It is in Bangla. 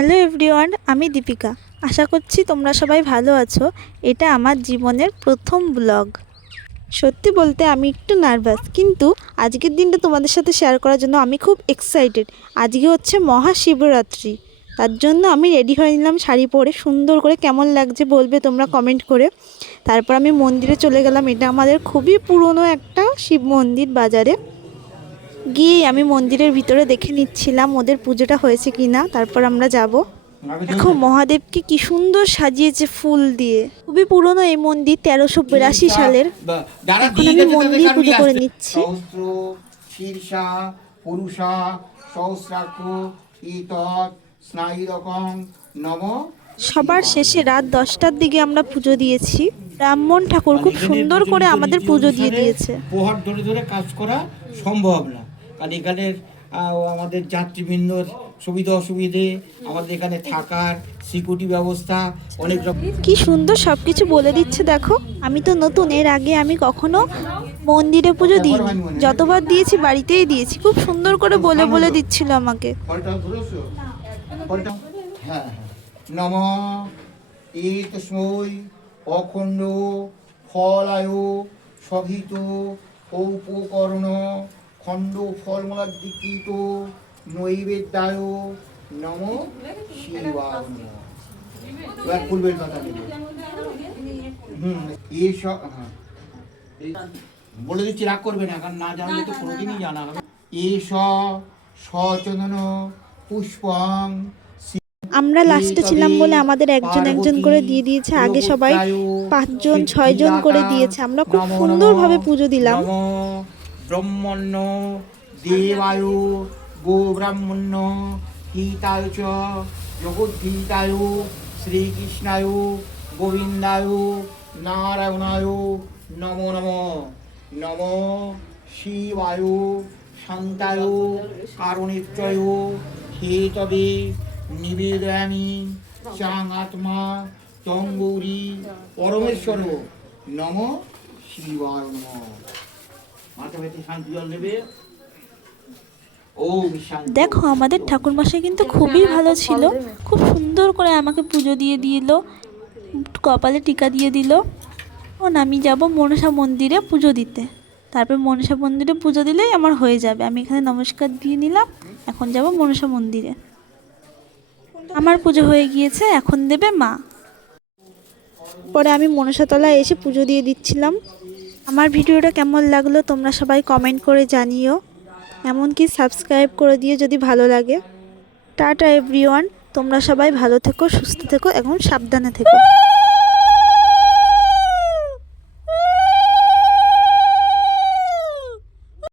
হ্যালো এভরিওয়ান, আমি দীপিকা। আশা করছি তোমরা সবাই ভালো আছো। এটা আমার জীবনের প্রথম ব্লগ। সত্যি বলতে আমি একটু নার্ভাস, কিন্তু আজকের দিনটা তোমাদের সাথে শেয়ার করার জন্য আমি খুব এক্সাইটেড। আজকে হচ্ছে মহাশিবরাত্রি, তার জন্য আমি রেডি হয়ে নিলাম শাড়ি পরে সুন্দর করে। কেমন লাগছে বলবে তোমরা কমেন্ট করে। তারপর আমি মন্দিরে চলে গেলাম। এটা আমাদের খুবই পুরনো একটা শিব মন্দির। বাজারে গিয়ে আমি মন্দিরের ভিতরে দেখে নিচ্ছিলাম ওদের পুজোটা হয়েছে কিনা, তারপর আমরা যাব। দেখো মহাদেবকে কি সুন্দর সাজিয়েছে ফুল দিয়ে। খুবই পুরনো এই মন্দির, 1382 সালের। এখন আমি মন্দির পুজো করে নিচ্ছি। সবার শেষে রাত 10টার দিকে আমরা পুজো দিয়েছি। ব্রাহ্মণ ঠাকুর খুব সুন্দর করে আমাদের পুজো দিয়ে দিয়েছে। প্রহর ধরে ধরে কাজ করা সম্ভব না, কারণ এখানের আমাদের যাত্রীবৃন্দর সুবিধা অসুবিধে, আমাদের এখানে থাকার সিকিউরিটি ব্যবস্থা অনেক রকম। কি সুন্দর সবকিছু বলে দিচ্ছে দেখো। আমি তো নতুন, এর আগে আমি কখনো মন্দিরে পুজো দিইনি। যতবার দিয়েছি বাড়িতেই দিয়েছি। খুব সুন্দর করে বলে বলে দিচ্ছিল আমাকে। হ্যাঁ, নম তস্मै অখণ্ড ফলায়ু সহিত উপকরণ খণ্ড ফলমূলাদিকৃত নৈবেদ্যায় নম শিবায়। এবার পূর্বের কথা নেব। এইসব বলে দিচ্ছি, রাগ করবে না, কারণ না জানলে তো কোনোদিনই জানা হবে। এস সচন্দন পুষ্পং। আমরা লাস্টে ছিলাম বলে আমাদের একজন একজন করে দিয়ে দিয়েছে। আগে সবাই 5 জন 6 জন করে দিয়েছে। আমরা খুব সুন্দরভাবে পুজো দিলাম। ব্রহ্মণ্য দেবায় গো ব্রাহ্মণ্য হিতায় চ জগদ্ধিতায় শ্রীকৃষ্ণায় গোবিন্দায় নারায়ণায় নমো নমঃ। নম শিবায় শান্তায় কারণেত্রয় হেতবে নিবেদয়ামি চাং আত্মা তঙ্গৌরী পরমেশ্বর নম শিবায় নমঃ। মাথা ব্যথে শান্তি জল নেবে। দেখো আমাদের ঠাকুরমশাই কিন্তু খুবই ভালো ছিল। খুব সুন্দর করে আমাকে পুজো দিয়ে দিল, কপালে টিকা দিয়ে দিল। এখন আমি যাব মনসা মন্দিরে পুজো দিতে। তারপর মনসা মন্দিরে পুজো দিলেই আমার হয়ে যাবে। আমি এখানে নমস্কার দিয়ে নিলাম। এখন যাব মনসা মন্দিরে। আমার পুজো হয়ে গিয়েছে, এখন দেবে মা। পরে আমি মনসাতলায় এসে পুজো দিয়ে দিচ্ছিলাম। আমার ভিডিওটা কেমন লাগলো তোমরা সবাই কমেন্ট করে জানিও। এমনকি সাবস্ক্রাইব করে দিও যদি ভালো লাগে। টাটা এভরিওয়ান, তোমরা সবাই ভালো থেকো, সুস্থ থেকো এবং সাবধানে থেকো।